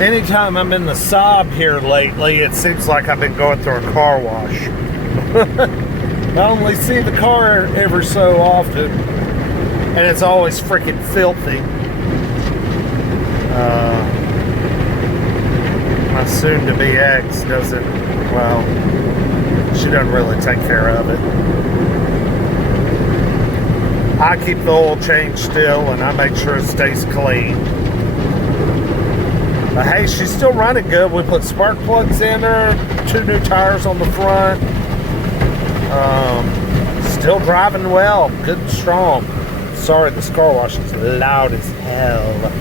Anytime I'm in the Saab here lately, it seems like I've been going through a car wash. I only see the car every so often, and it's always freaking filthy. My soon-to-be ex doesn't, well, she doesn't really take care of it. I keep the oil change still, and I make sure it stays clean. But hey, she's still running good. We put spark plugs in her, 2 new tires on the front. Still driving well, good and strong. Sorry, this car wash is loud as hell.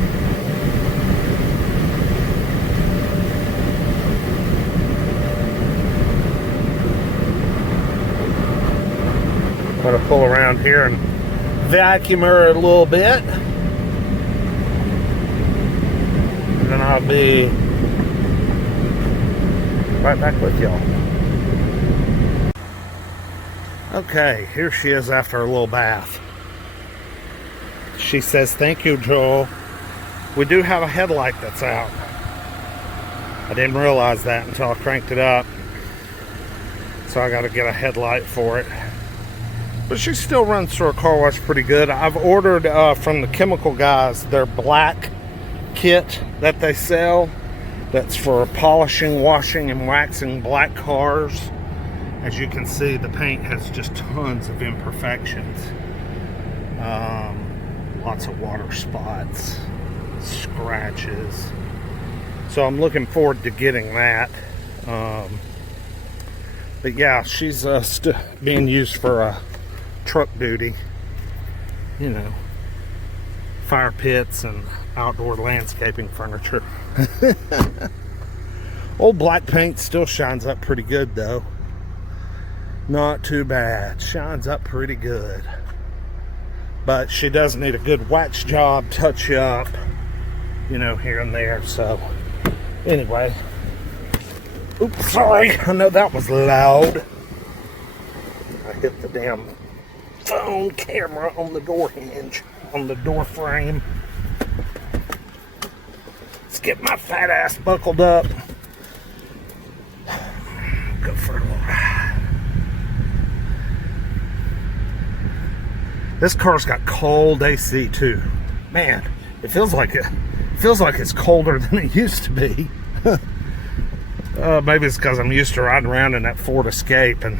I'm gonna pull around here and vacuum her a little bit. And then I'll be right back with y'all. Okay, here she is after a little bath. She says, "Thank you, Joel." We do have a headlight that's out. I didn't realize that until I cranked it up. So I gotta get a headlight for it. But she still runs through a car wash pretty good. I've ordered from the chemical guys their black kit that they sell. That's for polishing, washing, and waxing black cars. As you can see, the paint has just tons of imperfections. Lots of water spots, scratches. So I'm looking forward to getting that. But yeah, she's being used for truck duty. You know, fire pits and outdoor landscaping furniture. Old black paint still shines up pretty good though. Not too bad. Shines up pretty good. But she does need a good wax job, touch up, you know, here and there. So, anyway. Oops, sorry. I know that was loud. I hit the damn phone camera on the door hinge, on the door frame. Let's get my fat ass buckled up. Go for a little ride. This car's got cold AC too. Man, it feels like it's colder than it used to be. Maybe it's because I'm used to riding around in that Ford Escape, and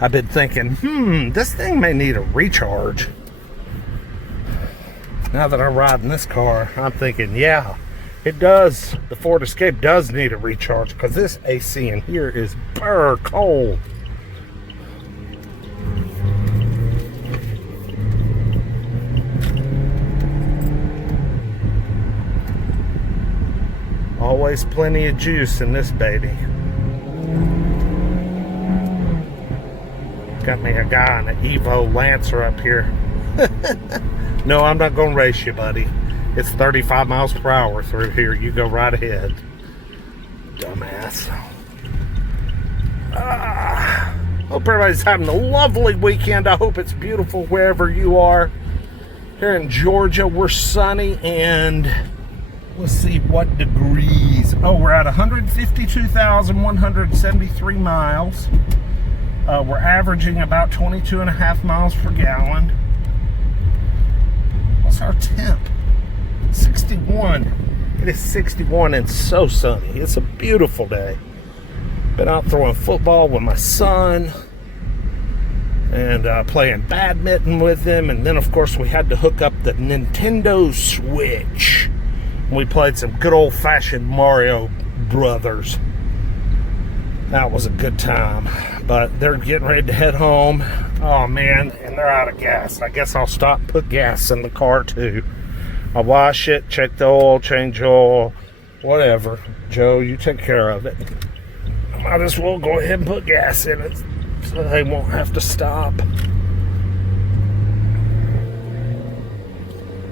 I've been thinking, this thing may need a recharge. Now that I ride in this car, I'm thinking, yeah, it does. The Ford Escape does need a recharge because this AC in here is burr cold. Always plenty of juice in this baby. Got me a guy in an Evo Lancer up here. No, I'm not gonna race you, buddy. It's 35 miles per hour through here. You go right ahead. Dumbass. Hope everybody's having a lovely weekend. I hope it's beautiful wherever you are. Here in Georgia, we're sunny and let's see what degrees. Oh, we're at 152,173 miles. We're averaging about 22.5 miles per gallon. What's our temp? 61. It is 61 and so sunny. It's a beautiful day. Been out throwing football with my son and playing badminton with him. And then, of course, we had to hook up the Nintendo Switch. We played some good old-fashioned Mario Brothers. That was a good time. But they're getting ready to head home. Oh, man, and they're out of gas. I guess I'll stop and put gas in the car, too. I'll wash it, check the oil, change oil, whatever. Joe, you take care of it. I might as well go ahead and put gas in it so they won't have to stop.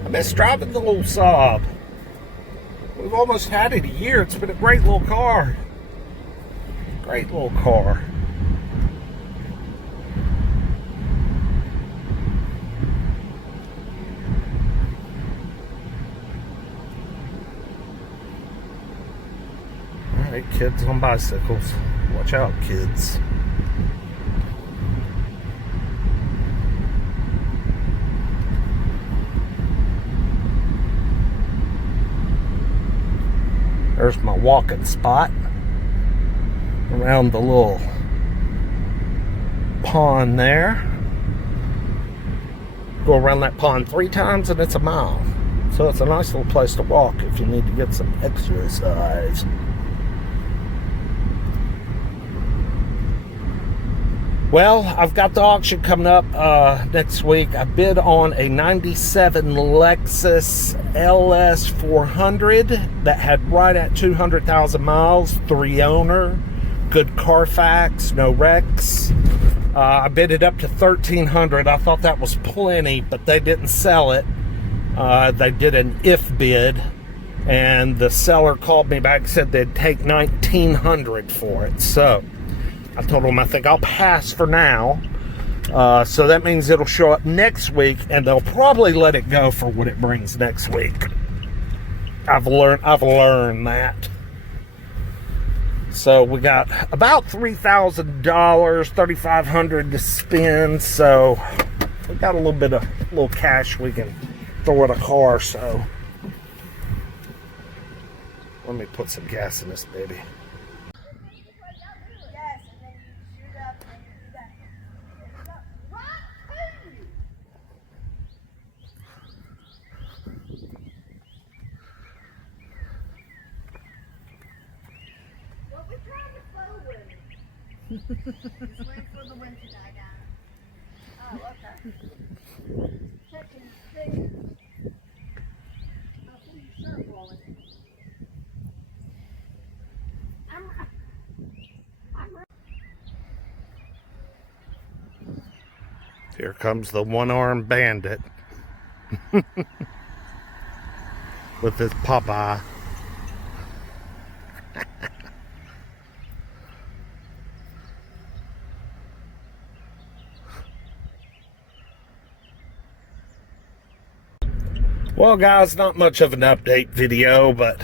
I miss driving the old Saab. We've almost had it a year. It's been a great little car. Great little car. Hey, kids on bicycles. Watch out, kids. There's my walking spot around the little pond there. Go around that pond 3 times and it's a mile. So it's a nice little place to walk if you need to get some exercise. Well, I've got the auction coming up next week. I bid on a 97 Lexus LS 400 that had right at 200,000 miles, 3 owner, good Carfax, no wrecks. I bid it up to $1,300. I thought that was plenty, but they didn't sell it. They did an if bid, and the seller called me back and said they'd take $1,900 for it. So I told them I think I'll pass for now. So that means it'll show up next week, and they'll probably let it go for what it brings next week. I've learned that. So we got about $3,000, $3,500 to spend. So we got a little cash we can throw at a car. So let me put some gas in this baby. Just wait for the wind to die down. Oh, okay. Checking things. I'll see your shirt blowing. Here comes the one-armed bandit with his Popeye. Well, guys, not much of an update video, but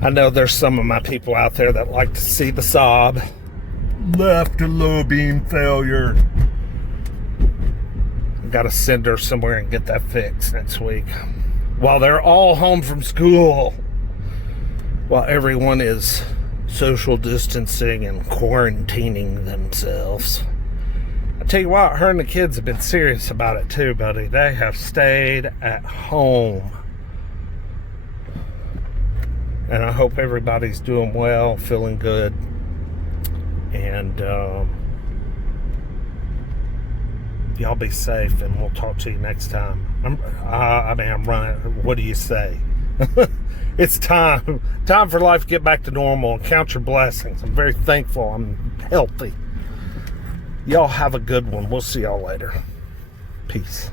I know there's some of my people out there that like to see the Saab. Left a low beam failure. I've got to send her somewhere and get that fixed next week. While they're all home from school. While everyone is social distancing and quarantining themselves. I tell you what, her and the kids have been serious about it too, buddy. They have stayed at home. And I hope everybody's doing well, feeling good. And y'all be safe, and we'll talk to you next time. I'm running. What do you say? It's time for life to get back to normal, and count your blessings. I'm very thankful I'm healthy. Y'all have a good one. We'll see y'all later. Peace.